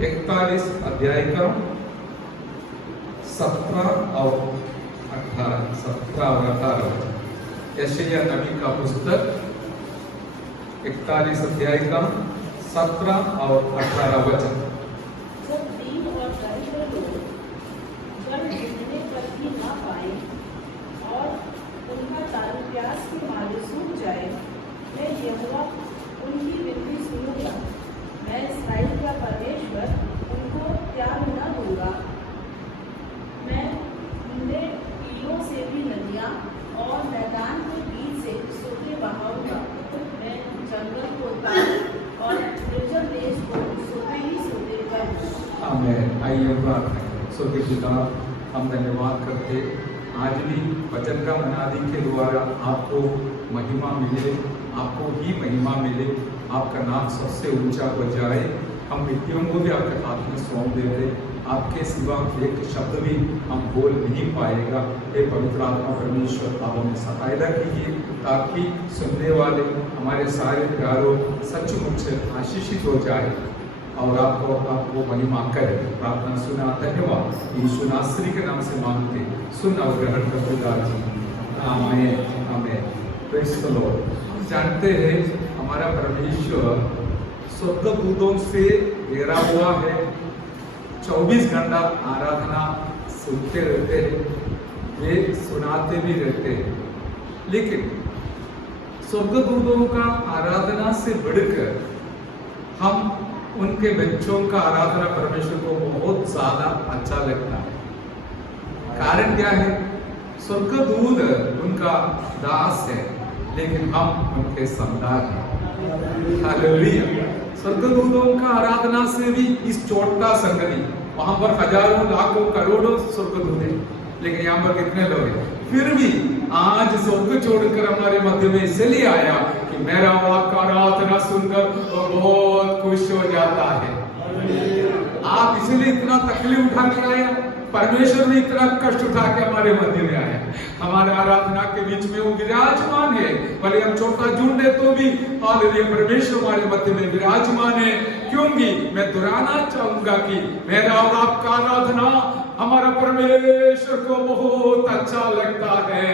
41 अध्याय का 17 और 18 यशायाह नबी का पुस्तक 41 अध्याय का 17 और 18 वचन। जब दीन और दरिद्र लोग जल ढूंढने पर भी ना पाए और उनका दारू प्यास के मारे सूख जाए, मैं यहोवा उनकी विनती सुनूंगा। मैं इस्राएल का परमेश्वर उनको त्याग न दूंगा। मैं ठंडे टीलों से भी नदियाँ और मैदान के बीच से सोते बहाऊंगा। मैं जंगल को ताल और निर्जल देश को सोते ही सोते करूंगा। आमीन। आइए प्रार्थना करें। स्वर्गीय पिता, हम धन्यवाद करते आज भी वचन का मनादी के द्वारा आपको महिमा मिले, आपको ही महिमा मिले, आपका नाम सबसे ऊंचा हो जाए। हम मिट्टियों को भी आपके हाथ में सौंप दे रहे, आपके सिवा एक शब्द भी हम बोल नहीं पाएगा। हे पवित्र आत्मा परमेश्वर, आप हमें सहायता कीजिए ताकि सुनने वाले हमारे सारे प्यारों सचमुच आशीषित हो जाए और आपको महिमा करे। प्रार्थना सुना, धन्यवाद यीशु नासरी के नाम से मांगते, सुन और ग्रहण करते दाजी। आमीन आमीन। Praise the Lord. हम जानते हैं हमारा परमेश्वर स्वर्गदूतों से घेरा हुआ है। 24 घंटा आराधना सुनते रहते हैं, वे सुनाते भी रहते हैं। लेकिन स्वर्गदूतों का आराधना से बढ़कर हम उनके बच्चों का आराधना परमेश्वर को बहुत ज्यादा अच्छा लगता है। कारण क्या है? स्वर्गदूत उनका दास है, लेकिन हम उनके सरदार हैं। हालेलुया। स्वर्गदूतों का आराधना से भी इस छोटा संगति, वहां पर हजारों लाखों करोड़ों स्वर्गदूत हैं, लेकिन यहाँ पर कितने लोग हैं? फिर भी आज स्वर्ग छोड़कर हमारे मध्य में इसलिए आया कि मेरा वाक्य आराधना सुनकर वो बहुत खुश हो जाता है। आप इसलिए इतना तकलीफ उठा के आया, परमेश्वर ने इतना कष्ट उठा के हमारे मध्य में आया। हमारे आराधना के बीच में वो विराजमान है, भले हम छोटा झुंड है तो भी हालेलुया, परमेश्वर हमारे मध्य में विराजमान है। क्योंकि मैं दोहराना चाहूंगा कि मेरा और आपका आराधना हमारा परमेश्वर को बहुत अच्छा लगता है।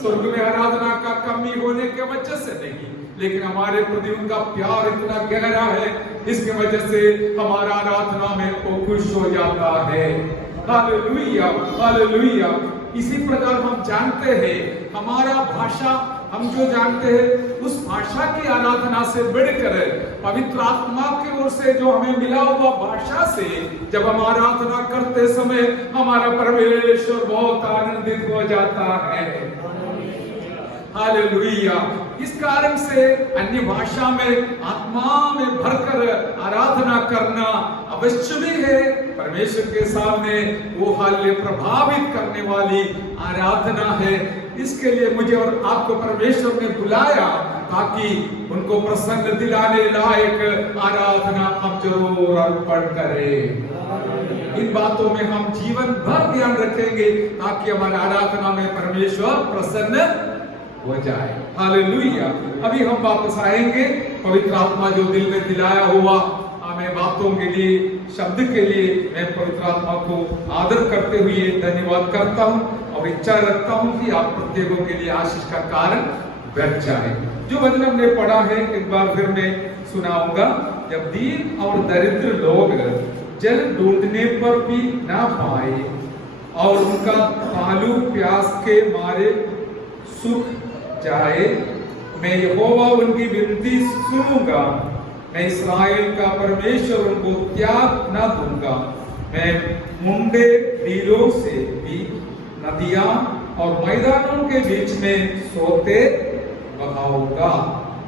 स्वर्ग में आराधना का कमी होने के वजह से नहीं, लेकिन हमारे प्रति उनका प्यार इतना गहरा है, इसके वजह से हमारा आराधना में वो खुश हो जाता है। Hallelujah hallelujah. इसी प्रकार हम जानते हैं हमारा भाषा, हम जो जानते हैं उस भाषा की आराधना से बढ़कर पवित्र आत्मा की ओर से जो हमें मिला हुआ भाषा से जब हम आराधना करते समय हमारा परमेश्वर बहुत आनंदित हो जाता है। हालेलुया। इस कारण से अन्य भाषा में आत्मा में भरकर आराधना करना अवश्य भी है। परमेश्वर के सामने वो हाल्य प्रभावित करने वाली आराधना है। इसके लिए मुझे और आपको परमेश्वर ने बुलाया ताकि उनको प्रसन्न दिलाने लायक आराधना हम जरूर अर्पण करें। इन बातों में हम जीवन भर ध्यान रखेंगे ताकि हमारी आराधना में परमेश्वर प्रसन्न हो जाए। हालेलुया। अभी हम वापस आएंगे। पवित्र आत्मा जो दिल में दिलाया हुआ हमें बातों के लिए, शब्द के लिए मैं पवित्र आत्मा को आदर करते हुए धन्यवाद करता हूँ और इच्छा रखता हूँ कि आप प्रत्येकों के लिए आशीष का कारण बन जाए। जो वचन हमने पढ़ा है एक बार फिर मैं सुनाऊंगा। जब दीन और दरिद्र लोग जल ढूंढने पर भी ना पाए और उनका तालू प्यास के मारे सूख जाए, मैं यहोवा उनकी विनती सुनूंगा। मैं इस्राएल का परमेश्वर उनको त्याग न दूंगा। मैं मुंडे नीलों से भी नदियां और मैदानों के बीच में सोते बहाऊंगा।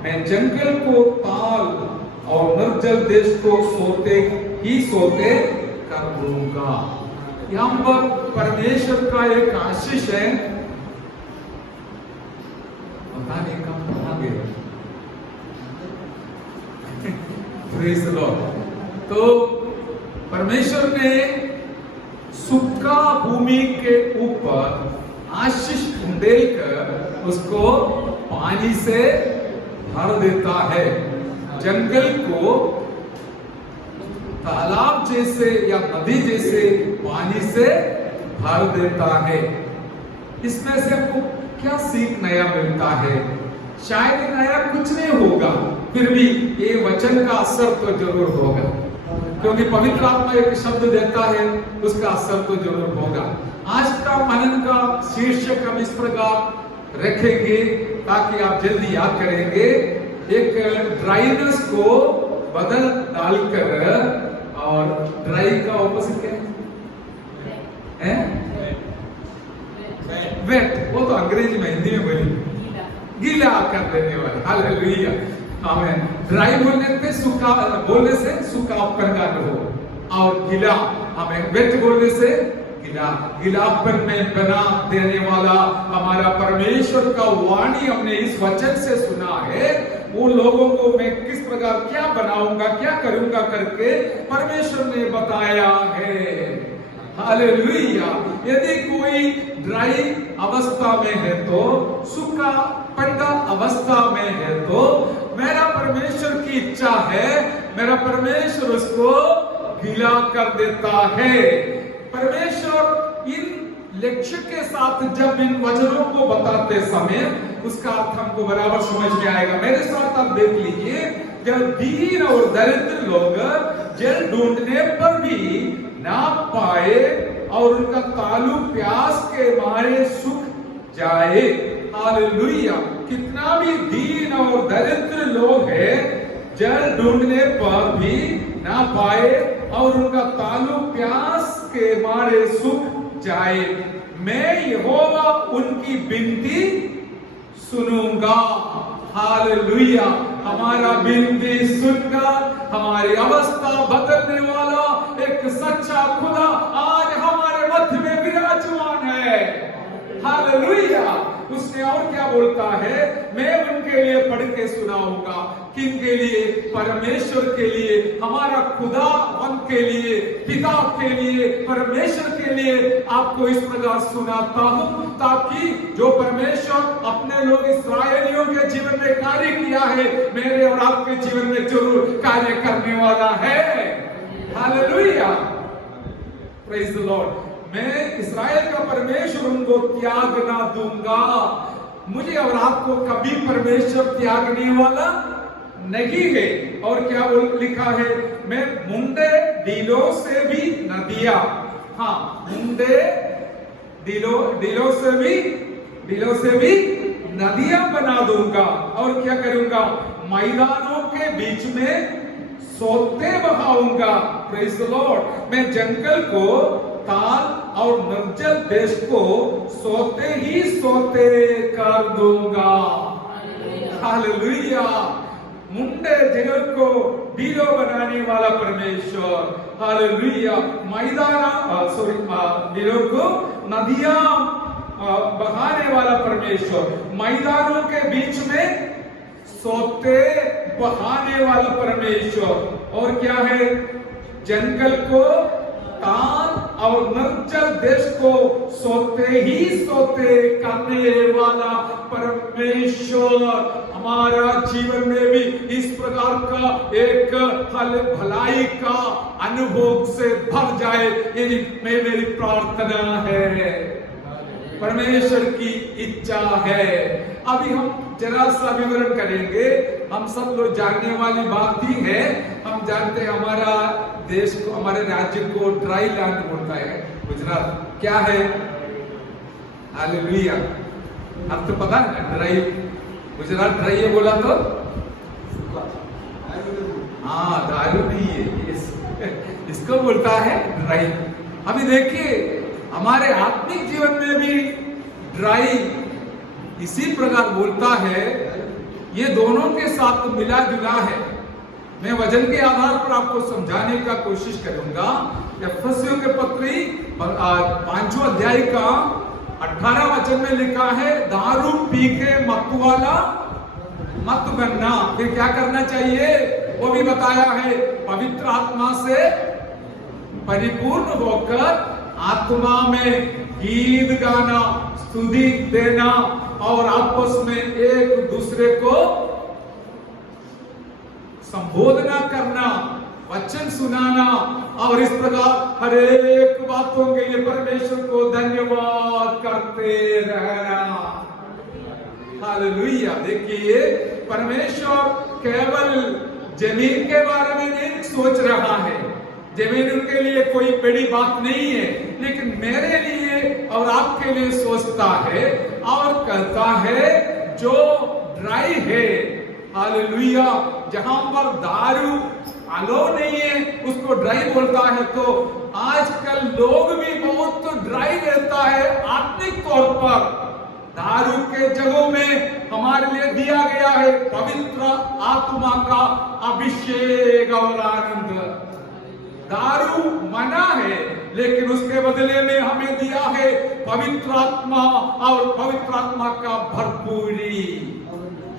मैं जंगल को ताल और निर्जल देश को सोते ही सोते कर दूंगा। यहाँ पर परमेश्वर का एक आशीष है, पता नहीं कब कहाँ गए। Praise the Lord. तो परमेश्वर ने सूखा भूमि के ऊपर आशीष उंडेलकर उसको पानी से भर देता है। जंगल को तालाब जैसे या नदी जैसे पानी से भर देता है। इसमें से आपको क्या सीख नया मिलता है? शायद नया कुछ नहीं होगा, फिर भी ये वचन का असर तो जरूर होगा, क्योंकि पवित्र आत्मा एक शब्द देता है, उसका असर तो जरूर होगा। आज का मनन का शीर्षक हम इस प्रकार रखेंगे ताकि आप जल्दी याद करेंगे। एक ड्राइनेस को बदल डालकर, और ड्राई का ऑपोजिट क्या है? वेट, वो तो अंग्रेजी में, हिंदी में बोली गीला कर देने वाले। हालेलुया, आमीन। ड्राई बोलने से सूखापन का हो, और गीला, हमें वेट बोलने से गिलापन में बना देने वाला हमारा परमेश्वर का वाणी हमने इस वचन से सुना है। उन लोगों को मैं किस प्रकार क्या बनाऊंगा, क्या करूंगा करके परमेश्वर ने बताया है। हालेलुया। यदि कोई ड्राई अवस्था में है तो, सूखा पंडा अवस्था में है तो, मेरा परमेश्वर की इच्छा है, मेरा परमेश्वर उसको गीला कर देता है। परमेश्वर इन लक्ष्य के साथ जब इन वचनों को बताते समय उसका अर्थ हमको बराबर समझ में आएगा। मेरे साथ आप देख लीजिए, जब दीन और दरिद्र लोग जल ढूंढने पर भी ना पाए और उनका तालु प्यास के मारे सूख जाए। हालेलुया। कितना भी दीन और दरिद्र लोग हैं, जल ढूंढने पर भी ना पाए और उनका तालु प्यास के मारे सूख जाए, मैं यहोवा उनकी विनती सुनूंगा। हालेलुया। हमारा विनती सुनकर हमारी अवस्था बदलने वाला एक सच्चा खुदा आज हमारे मध्य में विराजमान है। हालेलुया। उसने और क्या बोलता है? मैं उनके लिए पढ़ के सुनाऊंगा। किनके लिए? परमेश्वर के लिए, हमारा खुदा वन के लिए, पिता के लिए, परमेश्वर के लिए आपको इस प्रकार सुनाता हूं, ताकि जो परमेश्वर अपने लोग इस्राएलियों के जीवन में कार्य किया है, मेरे और आपके जीवन में जरूर कार्य करने वाला है। हालेलुया। Praise the Lord. मैं इस्राएल का परमेश्वर उनको त्याग ना दूंगा। मुझे और आपको कभी परमेश्वर त्यागने वाला नहीं है। और क्या लिखा है? मैं मुंडे डीलों से भी नदियां, हाँ, मुंडे डीलों से भी नदियां बना दूंगा। और क्या करूंगा? मैदानों के बीच में सोते बहाऊंगा। Praise the Lord. मैं जंगल को ताल और निर्जल देश को सोते ही सोते कर दूंगा। हालेलुया। मुंडे जगह को डीलो बनाने वाला परमेश्वर। हालेलुया। डीलो को नदियां बहाने वाला परमेश्वर, मैदानों के बीच में सोते बहाने वाला परमेश्वर। और क्या है? जंगल को ताल और निर्जल देश को सोते ही सोते करने वाला परमेश्वर हमारा जीवन में भी इस प्रकार का एक भलाई का अनुभव से भर जाए, यही मेरी प्रार्थना है, परमेश्वर की इच्छा है। अभी हम जरा सा विवरण करेंगे। हम सब लोग जानने वाली बात ही है, हम जानते हैं हमारा देश को, हमारे राज्य को ड्राई लैंड बोलता है, गुजरात। क्या है? हालेलुया। अब तो पता है ड्राई, गुजरात ड्राई है बोला तो हाँ, दारू नहीं है, इसको बोलता है ड्राई। अभी देखिए हमारे आत्मिक जीवन में भी ड्राई इसी प्रकार बोलता है। ये दोनों के साथ मिला जुला है। मैं वचन के आधार पर आपको समझाने का कोशिश करूंगा। एफएससियों के पत्री 5वां अध्याय का 18 वचन में लिखा है, दारू पी के मतवाला मत बनना। फिर क्या करना चाहिए वो भी बताया है, पवित्र आत्मा से परिपूर्ण होकर आत्मा में गीत गाना, स्तुति देना और आपस में एक दूसरे को संबोधना करना, वचन सुनाना और इस प्रकार हर एक बातों के लिए परमेश्वर को धन्यवाद करते रहना। हालेलुया। देखिए, परमेश्वर केवल जमीन के बारे में नहीं सोच रहा है। जमीन उनके लिए कोई बड़ी बात नहीं है, लेकिन मेरे लिए और आपके लिए सोचता है और कहता है जो ड्राई है, हालेलुया, जहां पर दारू अलो नहीं है उसको ड्राई बोलता है। तो आजकल लोग भी बहुत ड्राई रहता है आत्मिक तौर पर। दारू के जगहों में हमारे लिए दिया गया है पवित्र आत्मा का अभिषेक और आनंद। दारू मना है, लेकिन उसके बदले में हमें दिया है पवित्र आत्मा और पवित्र आत्मा का भरपूरी।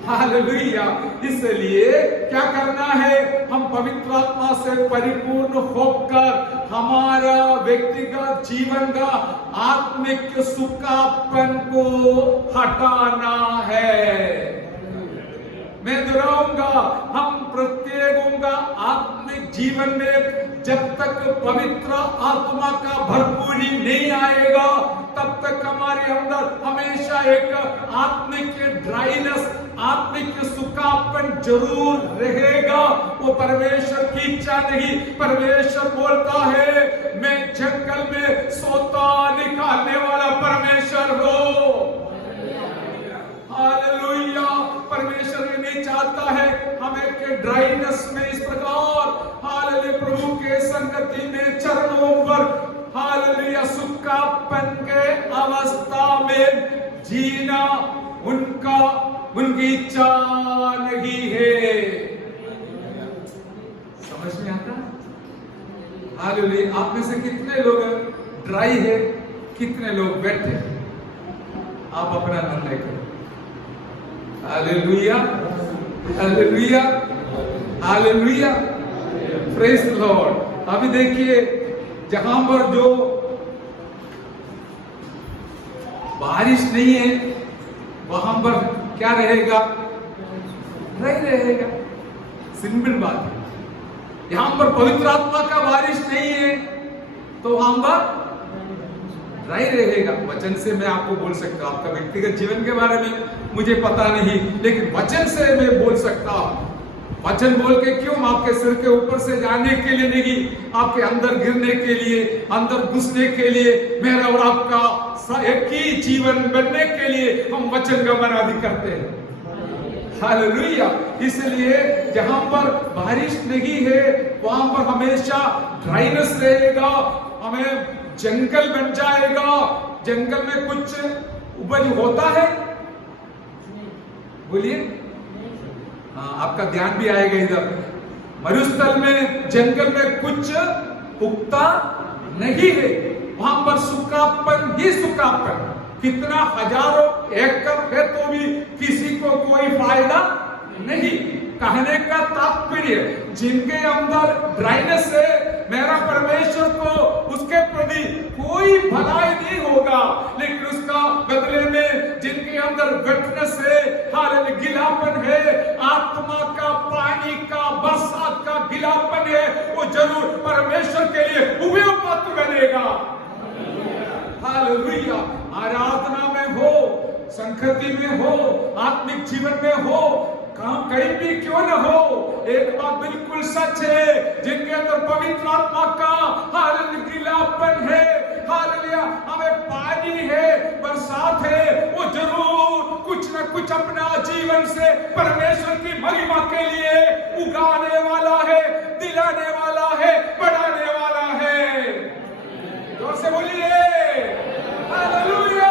हालेलुया। इसलिए क्या करना है, हम पवित्र आत्मा से परिपूर्ण होकर हमारा व्यक्तिगत जीवन का आत्मिक सुखापन को हटाना है। मैं दोहराऊंगा, हम प्रत्येकों का आत्मिक जीवन में जब तक पवित्र आत्मा का भरपूरी नहीं आएगा, तब तक हमारे अंदर हमेशा एक आत्मिक ड्राइनेस, आत्मिक सुखापन जरूर रहेगा। वो परमेश्वर की इच्छा नहीं। परमेश्वर बोलता है, मैं जंगल में सोता निकालने वाला परमेश्वर हूं। हालेलुया। परमेश्वर ये नहीं चाहता है हमें के ड्राइनेस में इस प्रकार, हालेलुया, प्रभु के संगति में चरणों पर, हालेलुया, सुखापन के अवस्था में जीना उनकी इच्छा नहीं है। समझ में आता? हालेलुया। आप में से कितने लोग ड्राई है, कितने लोग वेट है? आप अपना निर्णय करो। Hallelujah, hallelujah, hallelujah, praise the Lord. अभी देखिए, जहां पर जो बारिश नहीं है वहां पर क्या रहेगा? नहीं रहेगा। सिंपल बात है। यहां पर पवित्र आत्मा का बारिश नहीं है तो वहां पर नहीं रहेगा। वचन से मैं आपको बोल सकता हूं, आपका व्यक्तिगत जीवन के बारे में मुझे पता नहीं, लेकिन वचन से मैं बोल सकता हूं। वचन बोल के क्यों? आपके सिर के ऊपर से जाने के लिए नहीं, आपके अंदर गिरने के लिए, अंदर घुसने के लिए, मेरा और आपका एक ही जीवन बनने के लिए हम वचन का मनादी करते हैं। हालेलुया। इसलिए जहां पर बारिश नहीं है वहां पर हमेशा ड्राइनेस रहेगा, हमें जंगल बन जाएगा। जंगल में कुछ उपज होता है? बोलिए। हाँ, आपका ध्यान भी आएगा इधर। मरुस्थल में, जंगल में कुछ उगता नहीं है, वहां पर सुखापन ही सुखापन। कितना हजारों एकड़ है तो भी किसी को कोई फायदा नहीं। कहने का तात्पर्य, जिनके अंदर ड्राइनेस है, मेरा परमेश्वर को उसके प्रति कोई भलाई नहीं होगा, लेकिन उसका बदले में जिनके अंदर वेटनेस है, हालेलुया, गिलापन है, आत्मा का, पानी का, बरसात का गिलापन है, वो जरूर परमेश्वर के लिए उपयोग पात्र बनेगा। हालेलुया। आराधना में हो, संगति में हो, आत्मिक जीवन में हो, कहीं भी क्यों न हो, एक बात बिल्कुल सच है, जिनके अंदर पवित्र आत्मा का हालेलुया गिलापन है, हालेलुया, हमें पानी है, बरसात है, वो जरूर कुछ न कुछ अपना जीवन से परमेश्वर की महिमा के लिए उगाने वाला है, दिलाने वाला है, बढ़ाने वाला है। जोर से बोलिए हालेलुया।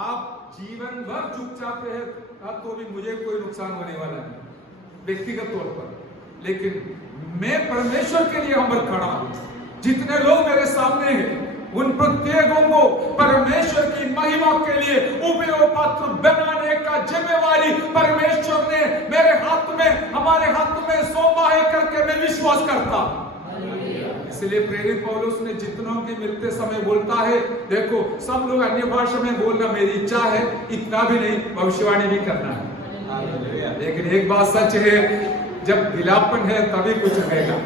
आप जीवन भर चुपचाप रहे तो भी मुझे कोई नुकसान होने वाला नहीं व्यक्तिगत तौर पर, लेकिन मैं परमेश्वर के लिए हम खड़ा हूं। जितने लोग मेरे सामने हैं उन प्रत्येकों को परमेश्वर की महिमा के लिए उपयोग पात्र बनाने का जिम्मेवारी परमेश्वर ने मेरे हाथ में, हमारे हाथ में सौंपा है करके मैं विश्वास करता। इसलिए प्रेरित पौलुस ने जितनों के मिलते समय बोलता है, देखो सब लोग अन्य भाषा में बोलना मेरी इच्छा है, इतना भी नहीं, भविष्यवाणी भी करना है। लेकिन एक बात सच है, जब गिलापन है तभी कुछ होगा,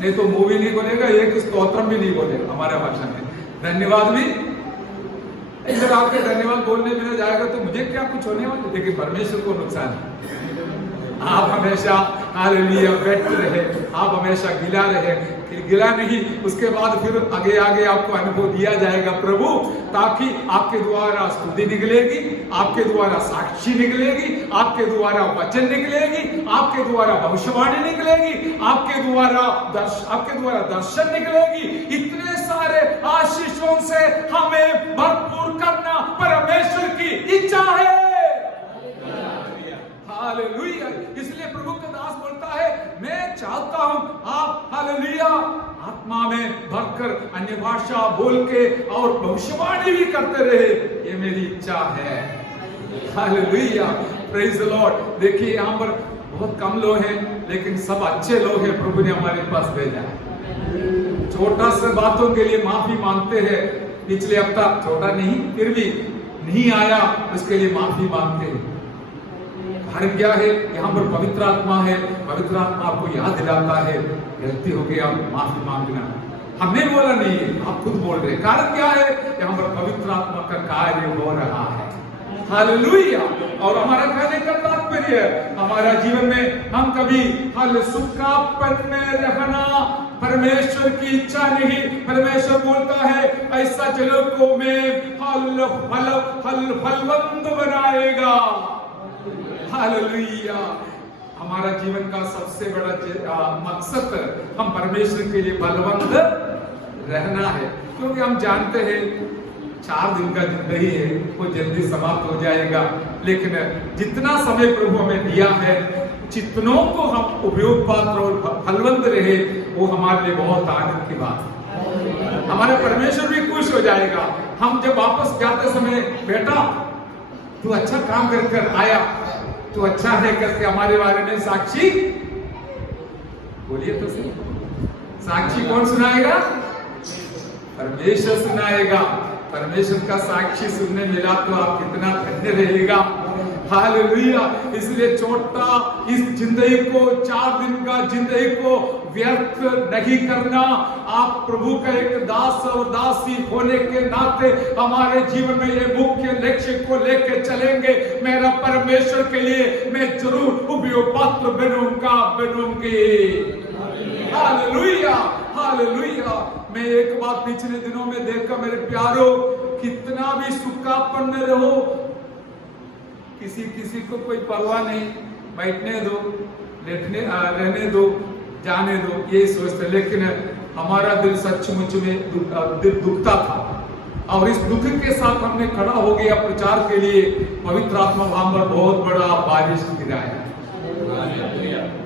नहीं तो मुंह भी नहीं बोलेगा, एक स्तोत्रम भी नहीं बोलेगा हमारे भाषा में। धन्यवाद भी इधर आपके धन्यवाद बोलने में जाएगा तो मुझे क्या कुछ होने वाला, लेकिन परमेश्वर को नुकसान है। आप हमेशा हालेलुया व्यक्त रहे, आप हमेशा गिला रहे, गिला नहीं, उसके बाद फिर आगे आगे आपको अनुभव दिया जाएगा प्रभु, ताकि आपके द्वारा स्तुति निकलेगी, आपके द्वारा साक्षी निकलेगी, आपके द्वारा वचन निकलेगी, आपके द्वारा भविष्यवाणी निकलेगी, आपके द्वारा दर्शन निकलेगी। इतने सारे आशीषों से हमें भरपूर करना परमेश्वर की इच्छा है। हालेलुया। इसलिए प्रभु का दास बोलता है, मैं चाहता हूं आप हालेलुया आत्मा में भरकर अन्य भाषा बोल के और भविष्यवाणी भी करते रहे, ये मेरी इच्छा है। Hallelujah, praise the Lord. देखिए यहाँ पर बहुत कम लोग हैं, लेकिन सब अच्छे लोग हैं, प्रभु ने हमारे पास भेजा है। छोटा सा बातों के लिए माफी मांगते हैं, पिछले हफ्ता छोटा नहीं फिर भी नहीं आया, उसके लिए माफी मांगते हैं। कारण क्या है, यहाँ पर पवित्र आत्मा है, पवित्र आत्मा आपको याद दिलाता है, गलती हो गई आप माफी मांगना। हमने बोला नहीं है, आप खुद बोल रहे। कारण क्या है, यहाँ पर पवित्र आत्मा का कार्य हो रहा है। हालेलुया। और हमारा कहने का तात्पर्य है, हमारा जीवन में हम कभी सुखापन में रहना परमेश्वर की इच्छा नहीं। परमेश्वर बोलता है, ऐसा जलों को मैं फलवंत बनाएगा। हालेलुया। हमारा जीवन का सबसे बड़ा मकसद हम परमेश्वर के लिए बलवंत रहना है, क्योंकि हम जानते हैं 4 दिन का जिंदगी है, वो जल्दी समाप्त हो जाएगा। लेकिन जितना समय प्रभु हमें दिया है, जितनों को हम उपयोग पात्र और फलवंत रहे, वो हमारे लिए बहुत आनंद की बात है। हमारे परमेश्वर भी खुश हो जाएगा। हम जब वापस जाते समय, बेटा तू अच्छा काम कर आया, तो अच्छा है करके हमारे बारे में साक्षी बोलिए तो सही। साक्षी कौन सुनाएगा? परमेश्वर सुनाएगा। परमेश्वर का साक्षी सुनने मिला तो आप कितना धन्य रहेगा। हालेलुया। इसलिए छोटा इस जिंदगी को, 4 दिन का जिंदगी को व्यर्थ नहीं करना। आप प्रभु का एक दास और दासी होने के नाते हमारे जीवन में ये मुख्य लक्ष्य को लेकर चलेंगे, मेरा परमेश्वर के लिए मैं जरूर उपयोग पात्र बनूंगी। Hallelujah, hallelujah. मैं एक बात पिछले दिनों में देखा मेरे प्यारो, कितना भी सुखापन में रहो, किसी को कोई परवाह नहीं, बैठने दो, रहने दो, जाने दो, ये सोचते। लेकिन हमारा दिल सचमुच में दिल दुखता था, और इस दुख के साथ हमने खड़ा हो गया प्रचार के लिए। पवित्र आत्मा वहां पर बहुत बड़ा बारिश गिराया,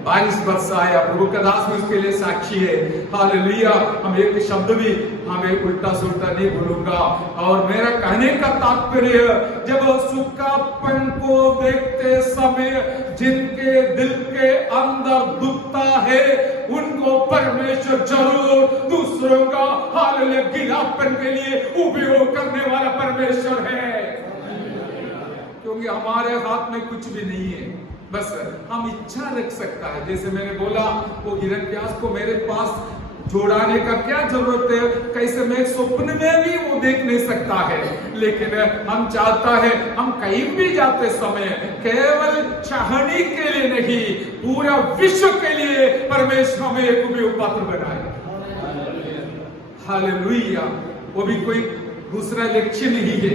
बारिश बरसाया। प्रभु का दास भी उसके लिए साक्षी है। हालेलुया। हम एक शब्द भी हमें उल्टा सुल्टा नहीं बोलूंगा। और मेरा कहने का तात्पर्य, जब सुखापन को देखते समय जिनके दिल के अंदर दुखता है, उनको परमेश्वर जरूर दूसरों का हालेलुया गिलापन के लिए उपयोग करने वाला परमेश्वर है। क्योंकि हमारे हाथ में कुछ भी नहीं है, बस हम इच्छा रख सकता है। जैसे मैंने बोला, वो हिरण्यकश्यप को मेरे पास जोड़ाने का क्या जरूरत है? कैसे मैं स्वप्न में भी वो देख नहीं सकता है, लेकिन हम चाहता है हम कहीं भी जाते समय केवल चाहने के लिए नहीं, पूरा विश्व के लिए परमेश्वर हमें एक उपयोग पात्र बनाए। हालेलुया। वो भी कोई दूसरा लक्ष्य नहीं है,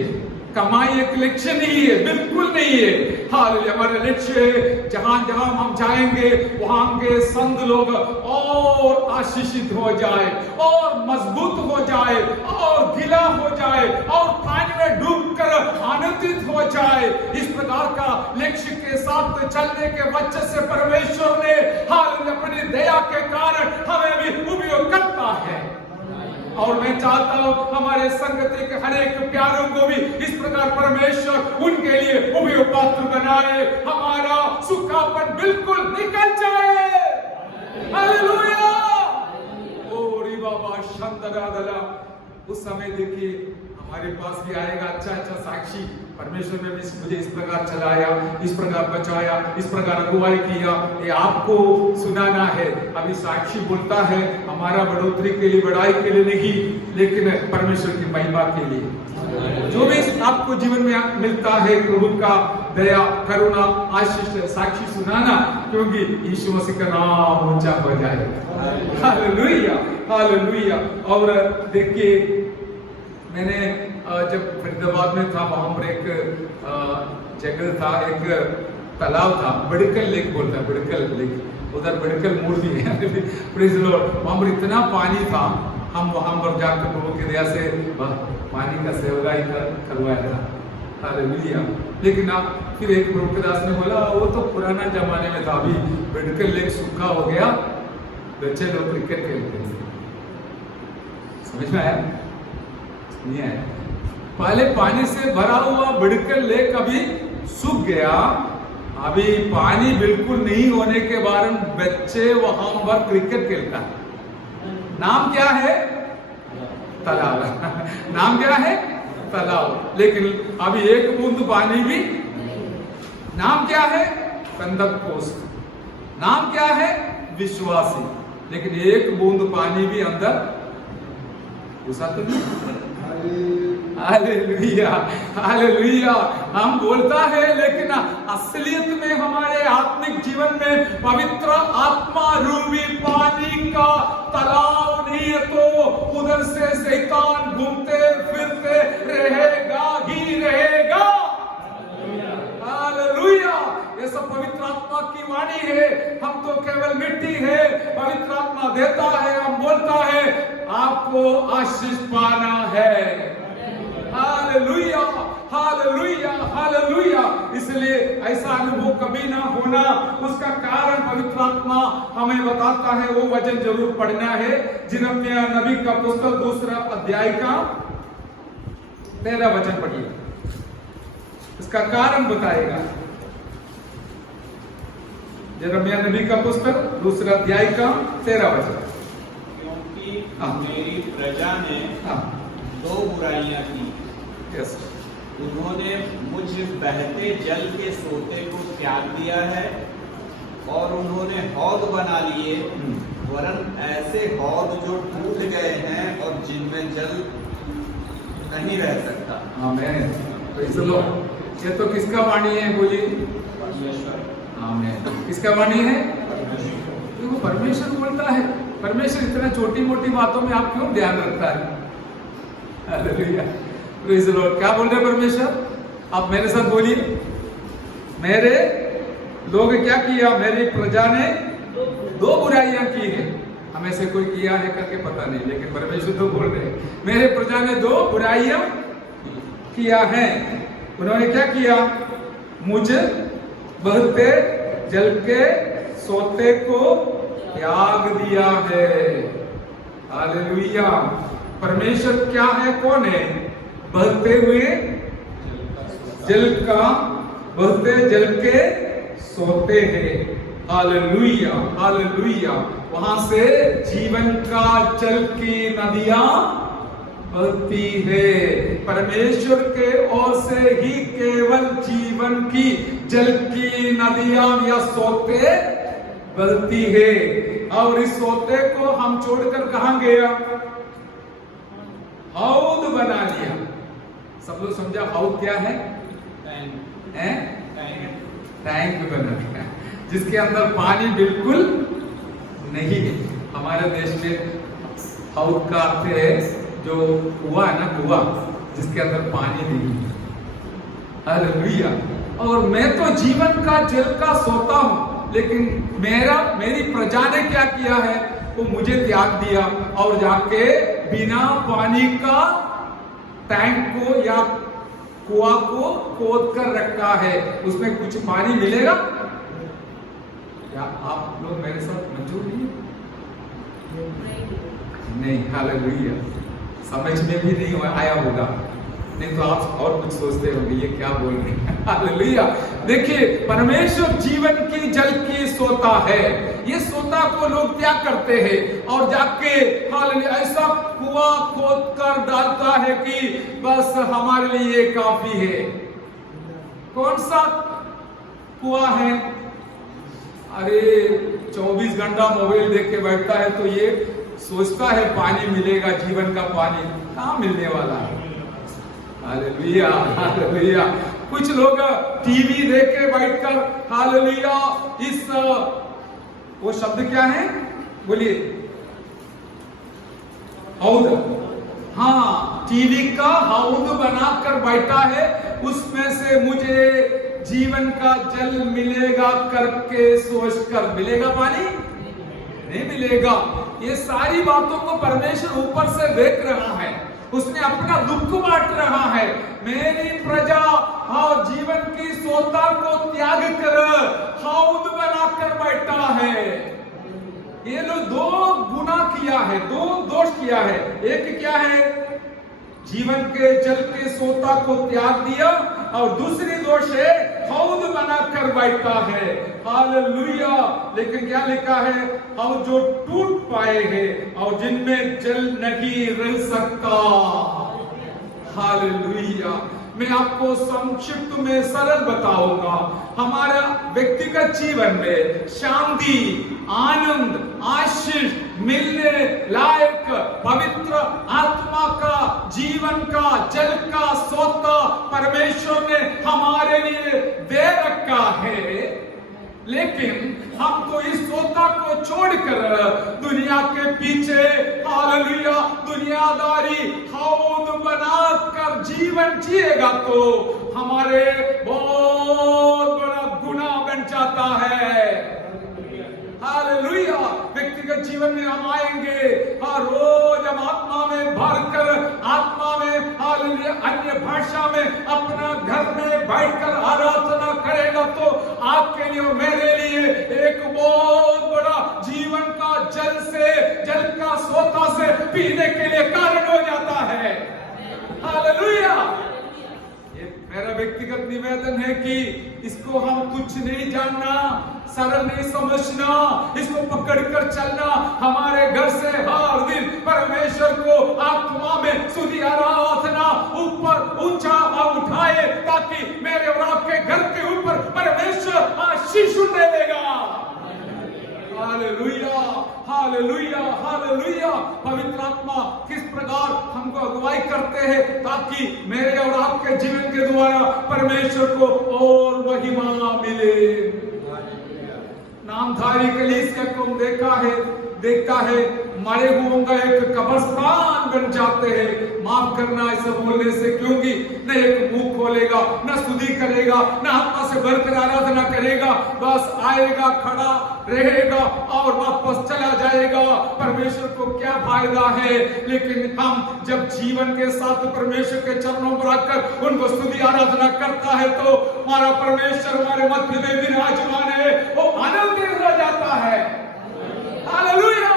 कमाई एक लक्ष्य नहीं है, बिल्कुल नहीं है। हालेलुया। हमारा लक्ष्य है, जहां जहां हम जाएंगे वहां के संत लोग और आशीषित हो जाए, और मजबूत हो जाए, और गिला हो जाए, और पानी में डूबकर आनंदित हो जाए। इस प्रकार का लक्ष्य के साथ चलने के वजह से परमेश्वर ने हालेलुया अपनी दया के कारण हमें भी उपयोग करता है। और मैं चाहता हूं हमारे संगति के हर एक प्यारों को भी इस प्रकार परमेश्वर उनके लिए उपयोग पात्र बनाए, हमारा सुखापन बिल्कुल निकल जाए। हालेलुया। ओ री बाबा शंतरादला। उस समय देखिए हमारे पास भी आएगा अच्छा अच्छा साक्षी, परमेश्वर ने मुझे इस प्रकार चलाया, इस प्रकार बचाया, इस प्रकार अगुवाई किया, ये आपको सुनाना है। अभी साक्षी बोलता है हमारा बढ़ोतरी के लिए, बढ़ाई के लिए नहीं, लेकिन परमेश्वर की महिमा के लिए। जो भी आपको जीवन में मिलता है, प्रभु का दया, करुणा, आशीष, साक्षी सुनाना, क्योंकि यीशु मसीह का नाम ऊंचा हो जाए। Hallelujah, hallelujah. और देखिए, मैंने जब फरीदाबाद में था, वहां पर एक जगह था, एक तालाब था, बड़कल लेक बोलता है, बड़कल लेक, उधर बड़कल मूर्ति है। Praise the Lord. वहां पर इतना पानी था, हम वहां पर जाकर प्रभु की दया से पानी का सेवगाई करवाया था। हालेलुया। लेकिन फिर एक प्रभु के दास ने बोला वो तो पुराना जमाने में था, अभी बड़कल लेक सूखा हो गया, बच्चे लोग क्रिकेट खेलते हैं। समझ में आया? नहीं आया? पहले पानी से भरा हुआ बड़कल लेक अभी सूख गया, अभी पानी बिल्कुल नहीं होने के कारण बच्चे वहां पर क्रिकेट खेलता है। नाम क्या है? तालाब। नाम क्या है? तालाब। लेकिन अभी एक बूंद पानी भी। नाम क्या है? पेंतकोस्त। नाम क्या है? विश्वासी। लेकिन एक बूंद पानी भी अंदर घुसा तो नहीं। Hallelujah, hallelujah. हम बोलता है, लेकिन असलियत में हमारे आत्मिक जीवन में पवित्र आत्मा रूपी पानी का तालाब नहीं है, तो उधर से शैतान घूमते फिरते रहेगा ही रहेगा। हालेलुया। ये सब पवित्र आत्मा की वाणी है। हम तो केवल मिट्टी है, पवित्र आत्मा देता है, हम बोलता है आपको आशीष पाना है। Hallelujah, hallelujah, hallelujah. इसलिए ऐसा अनुभव कभी ना होना, उसका कारण पवित्र आत्मा हमें बताता है। वो वचन जरूर पढ़ना है, यिर्मयाह नबी का पुस्तक 2 अध्याय का 13 वचन पढ़िए, इसका कारण बताएगा। यिर्मयाह नबी का पुस्तक 2 अध्याय का 13 वचन। क्योंकि मेरी प्रजा ने 2 बुराइयां की। यस। उन्होंने मुझ बहते जल के सोते को त्याग दिया है, और उन्होंने हौद बना लिए, वरन ऐसे हौद जो टूट गए हैं और जिनमें जल नहीं रह सकता। आमीन। Praise the Lord. ये तो किसका वाणी है? बोलिए। आमीन। किसका वाणी है? वो परमेश्वर बोलता है। परमेश्वर इतना छोटी मोटी बातों में आप क्यों ध्यान रखता है? Hallelujah, praise the Lord. क्या बोल रहे परमेश्वर? आप मेरे साथ बोलिए। मेरे लोग क्या किया? मेरी प्रजा ने 2 बुराइयां की है। हमें से कोई किया है करके पता नहीं, लेकिन परमेश्वर तो बोल रहे हैं मेरे प्रजा ने 2 बुराइयां किया है। उन्होंने क्या किया? मुझ बहते जल के सोते को त्याग दिया है। हालेलुया। परमेश्वर क्या है? कौन है? बहते हुए जल का, बहते जल के सोते हैं। Hallelujah, hallelujah. वहां से जीवन का जल की नदियां बहती है। परमेश्वर के ओर से ही केवल जीवन की जल की नदियां या सोते बहती है। और इस सोते को हम छोड़कर कहां गया? हौद बना लिया। सब लोग समझा हौद क्या है? टैंक बना दिया, जिसके अंदर पानी बिल्कुल नहीं है। हमारे देश में हौद का अर्थ है जो कुआं है ना, कुआं जिसके अंदर पानी नहीं है। हालेलुया। और मैं तो जीवन का जल का सोता हूं, लेकिन मेरी प्रजा ने क्या किया है? वो मुझे त्याग दिया और जाके बिना पानी का टैंक को या कुआं को खोद कर रखा है। उसमें कुछ पानी मिलेगा क्या? आप लोग मेरे साथ मंजूर नहीं? हालेलुया। समझ में भी नहीं आया होगा, नहीं तो आप और कुछ सोचते होंगे ये क्या बोल रहे हैं। हालेलुया। देखिए, परमेश्वर जीवन की जल की सोता है। ये सोता को लोग क्या करते हैं? और जाके हालेलुया ऐसा कुआं खोद कर डालता है कि बस हमारे लिए काफी है। कौन सा कुआं है? अरे 24 घंटा मोबाइल देख के बैठता है तो ये सोचता है पानी मिलेगा, जीवन का पानी कहाँ मिलने वाला है। Hallelujah, hallelujah. कुछ लोग टीवी देख के बैठकर हालेलुया इस वो शब्द क्या है बोलिए? हौद। हाँ, टीवी का हौद बनाकर बैठा है, उसमें से मुझे जीवन का जल मिलेगा करके सोचकर मिलेगा पानी? नहीं मिलेगा। ये सारी बातों को परमेश्वर ऊपर से देख रहा है, उसने अपना दुख बांट रहा है। मेरी प्रजा और जीवन की सोता को त्याग कर हौद बनाकर बैठा है। ये लोग दो गुना किया है, दो दोष किया है। एक क्या है? जीवन के जल के सोता को त्याग दिया, और दूसरी दोष है हौद बनाकर बैठा है। हालेलुया। लेकिन क्या लिखा है? हौद जो टूट पाए हैं और जिनमें जल नहीं रह सकता। हालेलुया। मैं आपको संक्षिप्त में सरल बताऊंगा। हमारा व्यक्तिगत जीवन में शांति, आनंद, आशीष मिलने लायक पवित्र आत्मा का, जीवन का, जल का सोता परमेश्वर ने हमारे लिए दे रखा है। लेकिन हम तो इस सोता को छोड़कर दुनिया के पीछे हालेलुया दुनियादारी हौद बनाकर जीवन जिएगा तो हमारे बहुत बड़ा गुनाह बन जाता है। हालेलुया। व्यक्तिगत जीवन में हम आएंगे हर रोज हम आत्मा में भरकर, आत्मा में हालेलुया अन्य भाषा में अपना घर में बैठकर आराधना करेगा तो आपके लिए और मेरे लिए एक बहुत बड़ा जीवन का जल से, जल का सोता से पीने के लिए कारण हो जाता है। हालेलुया। मेरा व्यक्तिगत निवेदन है कि इसको हम तुच्छ नहीं जानना, सरल नहीं समझना, इसको पकड़कर चलना। हमारे घर से हर दिन परमेश्वर को आत्मा में स्तुति आराधना ऊपर ऊंचा उठाए, ताकि मेरे और आपके घर के ऊपर परमेश्वर आशीष देगा। Hallelujah, hallelujah, hallelujah. पवित्र आत्मा किस प्रकार हमको अगुवाई करते हैं ताकि मेरे और आपके जीवन के द्वारा परमेश्वर को और महिमा मिले। नामधारी कलीसिया को देखता है मरे हुओं का एक कब्रिस्तान बन जाते हैं। माफ करना ऐसा बोलने से, क्योंकि न एक मुंह खोलेगा, न स्तुति करेगा, न आत्मा से भरकर आराधना करेगा, बस आएगा, खड़ा रहेगा और वापस चला जाएगा। परमेश्वर को क्या फायदा है? लेकिन हम जब जीवन के साथ परमेश्वर के चरणों पर आकर उनको स्तुति आराधना करता है तो हमारा परमेश्वर हमारे मध्य में विराजमान है, वो आनंदित हो जाता है। हालेलुया।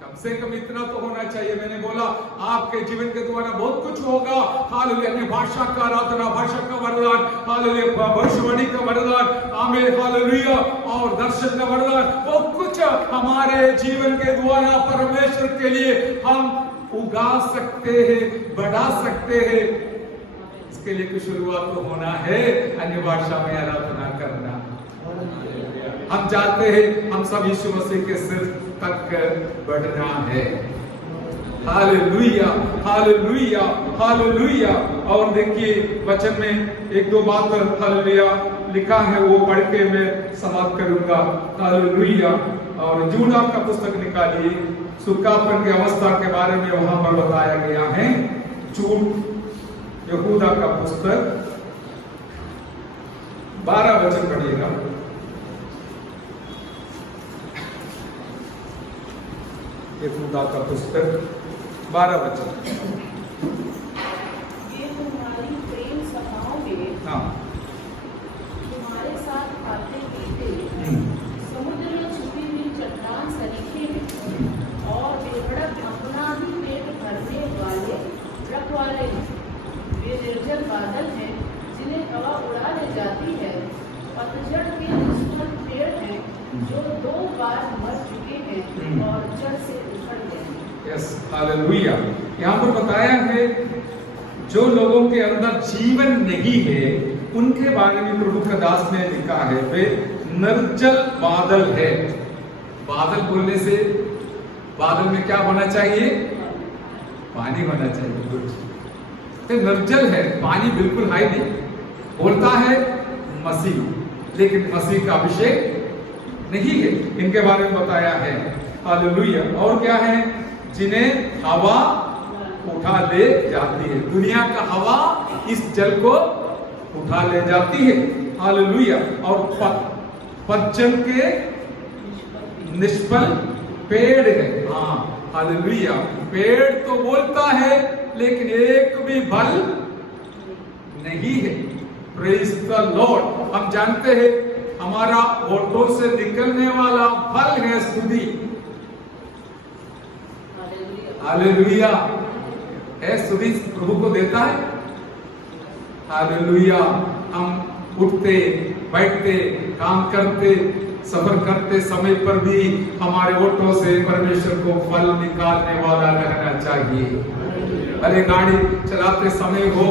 कम से कम इतना तो होना चाहिए। मैंने बोला आपके जीवन के द्वारा बहुत कुछ होगा। हालेलुया। अन्य भाषा का आराधना, भाषा का वरदान, हालेलुया भविष्यवाणी का वरदान, आमीन, हालेलुया, और दर्शन का वरदान, बहुत कुछ हमारे जीवन के द्वारा परमेश्वर के लिए हम उगा सकते हैं, बढ़ा सकते हैं। इसके लिए कुछ शुरुआत तो होना है, अन्य भाषा में आराधना करना। हम चाहते हैं हम सब यीशु मसीह के सिर तक बढ़ना है। Hallelujah, hallelujah, hallelujah. और देखिए वचन में एक दो बात हालेलुया लिखा है, वो पढ़ के मैं समाप्त करूंगा। हालेलुया। और यूदा का पुस्तक निकालिए, सूखापन की अवस्था के बारे में वहां पर बताया गया है। यहूदा का पुस्तक 12 वचन पढ़िएगा। यहूदा का पुस्तक 12 वचन। ये तुम्हारी प्रेम सभाओं में हाँ, तुम्हारे साथ खाते पीते, समुद्र में छुपी हुई चट्टान सरीखे हैं और बेधड़क अपना ही पेट भरने वाले रखवाले हैं। वे निर्जल बादल हैं जिन्हें हवा उड़ा ले जाती है, पतझड़ के दुश्मन पेड़ हैं जो 2 बार मर चुके हैं और जड़ से उखड़ गए। Yes, hallelujah. यहाँ पर बताया है जो लोगों के अंदर जीवन नहीं है उनके बारे में प्रभु का दास ने लिखा है, वे निर्जल बादल है। बादल बोलने से बादल में क्या होना चाहिए? पानी होना चाहिए। तो निर्जल है, पानी बिल्कुल है नहीं। बोलता है मसीह, लेकिन मसीह का अभिषेक नहीं है। इनके बारे में बताया है। हालेलुया। और क्या है? जिन्हें हवा उठा ले जाती है। दुनिया का हवा इस जल को उठा ले जाती है। हालेलुया। और पतझड़ के निष्फल पेड़ है। हाँ, हालेलुया। पेड़ तो बोलता है, लेकिन एक भी फल नहीं है। Praise the Lord. हम जानते हैं हमारा होठों से निकलने वाला फल है स्तुति। हालेलुया। है स्तुति प्रभु को देता है। हालेलुया। हम उठते बैठते काम करते सफर करते समय पर भी हमारे होठों से परमेश्वर को फल निकालने वाला रहना चाहिए। अरे गाड़ी चलाते समय हो,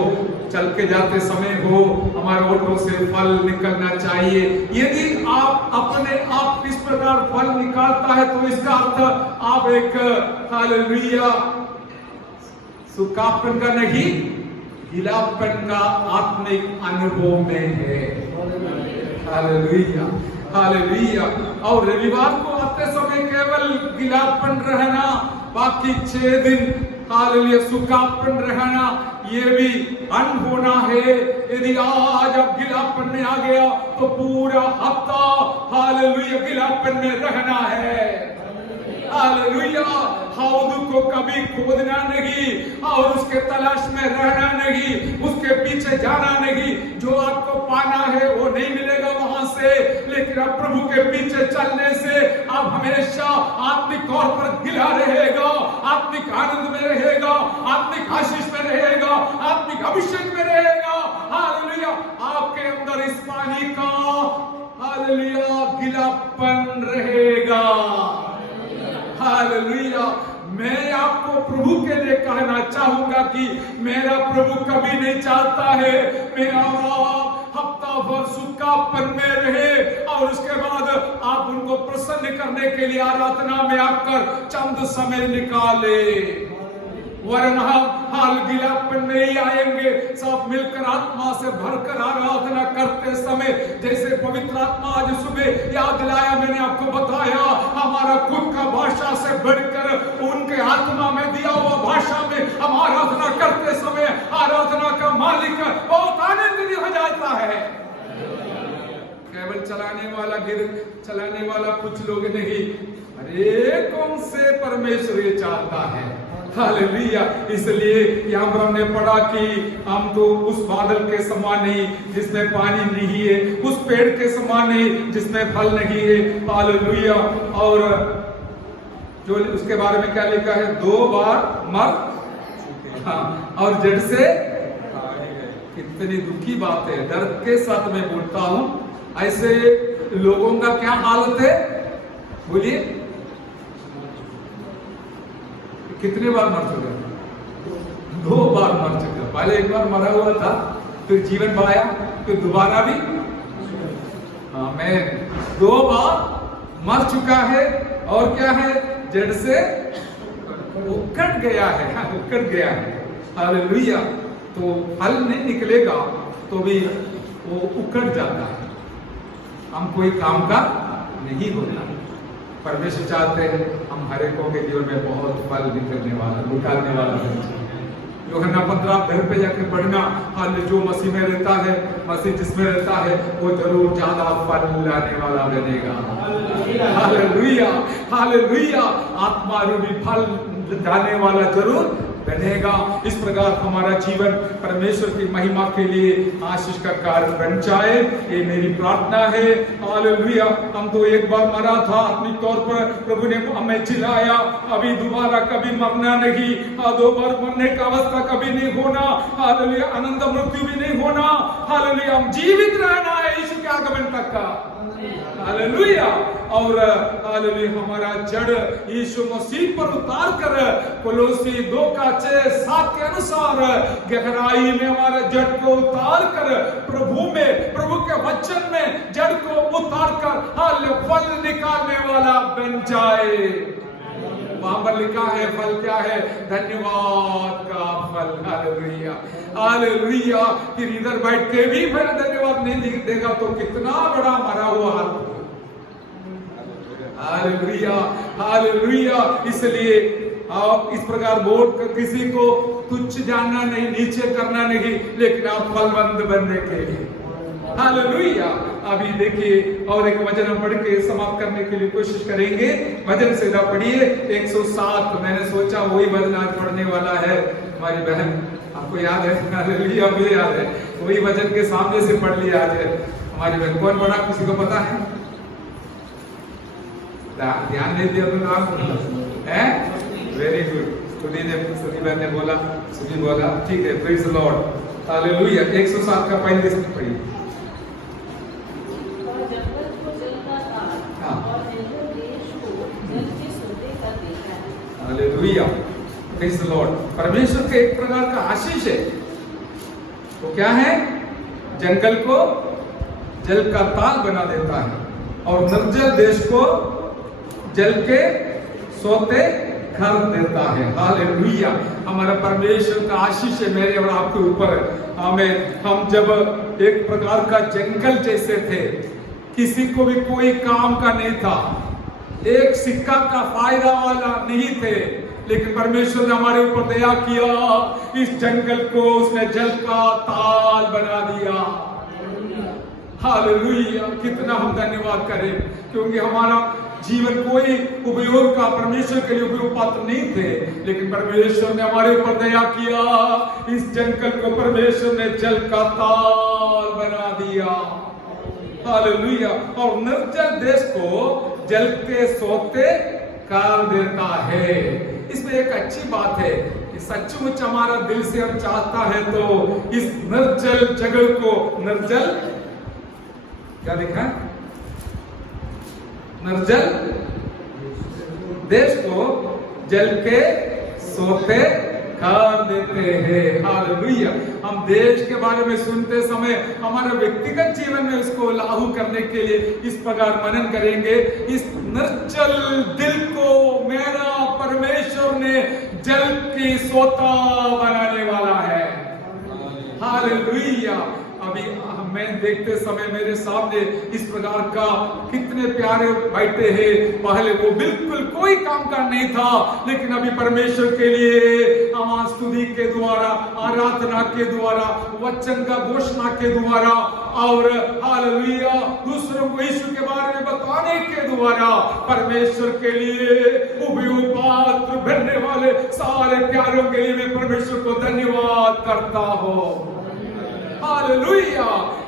चल के जाते समय हो, हमारे होठों से फल निकलना चाहिए। यदि आप अपने आप इस प्रकार फल निकालता है तो इसका अर्थ आप एक हालेलुया सूखापन का नहीं, गीलापन का आत्मिक अनुभव में है। Hallelujah, hallelujah. और रविवार को आते समय केवल गीलापन रहना, बाकी 6 दिन हालेलुया सूखापन रहना, ये भी अनहोना है। यदि आज आप गीलापन में आ गया तो पूरा हफ्ता हालेलुया गीलापन में रहना है। हालेलुया। हौद को कभी खोदना नहीं और उसके तलाश में रहना नहीं, उसके पीछे जाना नहीं। जो आपको पाना है वो नहीं मिलेगा वहां से, लेकिन आप प्रभु के पीछे चलने से आप हमेशा आत्मिक तौर पर गिला रहेगा, आत्मिक आनंद में रहेगा, आत्मिक आशीष में रहेगा, आत्मिक अभिषेक में रहेगा। हालेलुया। आपके अंदर इस पानी का हालेलुया गिलापन रहेगा। हालेलुया। मैं आपको प्रभु के लिए कहना चाहूंगा कि मेरा प्रभु कभी नहीं चाहता है मेरा हफ्ता भर सूखापन में रहे और उसके बाद आप उनको प्रसन्न करने के लिए आराधना में आकर चंद समय निकाले। वरन हम हाल गीलापन में ही आएंगे। सब मिलकर आत्मा से भरकर आराधना करते समय, जैसे पवित्र आत्मा आज सुबह याद दिलाया, मैंने आपको बताया, हमारा खुद का भाषा से बढ़कर उनके आत्मा में दिया हुआ भाषा में हम आराधना करते समय आराधना का मालिक बहुत आनंदित हो जाता है। केवल चलाने वाला कुछ लोग नहीं, अरे कौन से परमेश्वर ये चाहता है। हालेलुया। इसलिए यहाँ पर हमने पढ़ा कि हम तो उस बादल के समान नहीं जिसमें पानी नहीं है, उस पेड़ के समान नहीं जिसमें फल नहीं है। हालेलुया। और जो उसके बारे में क्या लिखा है? 2 बार मर और जड़ से। कितनी दुखी बात है। दर्द के साथ मैं बोलता हूं, ऐसे लोगों का क्या हालत है? बोलिए, कितने बार मर चुका? 2 बार मर चुका। पहले एक बार मरा हुआ था, फिर जीवन पाया, फिर दोबारा भी। मैं 2 बार मर चुका है। और क्या है? जड़ से उखड़ गया है। उखड़ गया है। हालेलुया। तो फल नहीं निकलेगा तो भी वो उखड़ जाता है। हम कोई काम का नहीं होता। परमेश्वर चाहते हैं हम हर एक के जीवन में बहुत फल निकलने वाला है। यूहन्ना 15 घर पे जाके पढ़ना। हाल जो मसीह में रहता है, मसीह जिसमें रहता है, वो जरूर ज्यादा फल लाने वाला बनेगा। Hallelujah, hallelujah. आत्मा रूपी फल जाने वाला जरूर बनेगा। इस प्रकार हमारा जीवन परमेश्वर की महिमा के लिए आशीष का कारण बन जाए, ये मेरी प्रार्थना है। हालेलुया। हम तो एक बार मरा था आत्मिक तौर पर, प्रभु ने हमें जिलाया। अभी दोबारा कभी मरना नहीं। 2 बार मरने का अवस्था कभी नहीं होना। हालेलुया। आनंद मृत्यु भी नहीं होना। हालेलुया। हम जीवित रहना है यीशु के आगमन तक का। हालेलुया। और हालेलुया हमारा जड़ यीशु मसीह पर उतार कर कोलोसी 2:6-7 के अनुसार गहराई में हमारे जड़ को उतार कर प्रभु में, प्रभु के वचन में जड़ को उतार कर हालेलुया फल निकालने वाला बन जाए। वहां पर लिखा है फल क्या है? धन्यवाद का फल। Hallelujah hallelujah. फिर इधर बैठ के भी फिर धन्यवाद नहीं देगा तो कितना बड़ा मरा हुआ हाथ। Hallelujah hallelujah. इसलिए आप इस प्रकार बोल कर किसी को तुच्छ जानना नहीं, नीचे करना नहीं, लेकिन आप फलवंत बनने के लिए। हालेलुया। अभी देखिए और एक वचन हम पढ़ के समाप्त करने के लिए कोशिश करेंगे। वचन सीधा पढ़िए 107। मैंने सोचा वही वचन आज पढ़ने वाला है। हमारी बहन आपको याद है? हालेलुया मुझे याद है, वही वचन के सामने से पढ़ लिया आज है हमारी बहन। कौन पढ़ा किसी को पता है? ध्यान नहीं दिया तो नाम है। Very good. सुनी बहन ने बोला, सुनी बोला, ठीक है। Praise the Lord. हालेलुया। 107 का पहले से पढ़िए। हालेलुया। Praise the Lord. परमेश्वर के एक प्रकार का आशीष है। वो क्या है? जंगल को जल का ताल बना देता है और निर्जल देश को जल के सोते घर देता है। हालेलुया। हमारा परमेश्वर का आशीष है मेरे और आपके ऊपर। हम जब एक प्रकार का जंगल जैसे थे, किसी को भी कोई काम का नहीं था, एक सिक्का का फायदा वाला नहीं थे, लेकिन परमेश्वर ने हमारे ऊपर दया किया। इस जंगल को उसने जल का ताल बना दिया। हालेलुया। कितना हम धन्यवाद करें, क्योंकि हमारा जीवन कोई उपयोग का परमेश्वर के लिए उपयोग पात्र नहीं थे, लेकिन परमेश्वर ने हमारे ऊपर दया किया। इस जंगल को परमेश्वर ने जल का ताल बना दिया। हालेलुया। और निर्जल देश को जल के सोते कर देता है। इसमें एक अच्छी बात है कि सचमुच हमारा दिल से हम चाहता है तो इस निर्जल जगह को, निर्जल क्या लिखा? निर्जल देश को जल के सोते कर देते हैं। हालेलुया। हम देश के बारे में सुनते समय हमारे व्यक्तिगत जीवन में इसको लागू करने के लिए इस प्रकार मनन करेंगे। इस निर्जल दिल को मेरा परमेश्वर ने जल की सोता बनाने वाला है। हालेलुया। अभी मैं देखते समय मेरे सामने इस प्रकार का कितने प्यारे बैठे हैं। पहले वो बिल्कुल कोई काम का नहीं था, लेकिन अभी परमेश्वर के लिए आवाज स्तुति के द्वारा, आराधना के द्वारा, वचन का घोषणा के द्वारा और हालेलुया दूसरों को यीशु के बारे में बताने के द्वारा परमेश्वर के लिए उपयोग पात्र बनने वाले सारे प्यारों के लिए मैं परमेश्वर को धन्यवाद करता हूँ। हालेलुया।